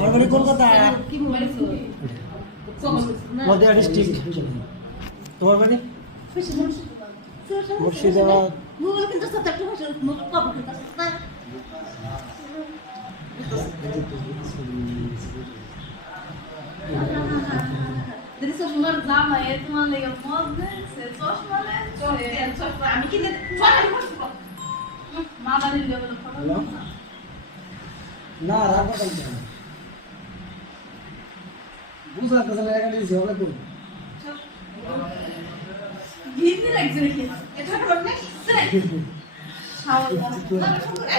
আমার কলকাতা মধ্যে ডিস্ট্রিক্ট। তোমার বাড়ি মুর্শিদাবাদ। না রাখা পাইছে না বুঝলা তো জায়গা দিয়েছি হবে তো ভিন্ন লাগছে নাকি এটা করবে না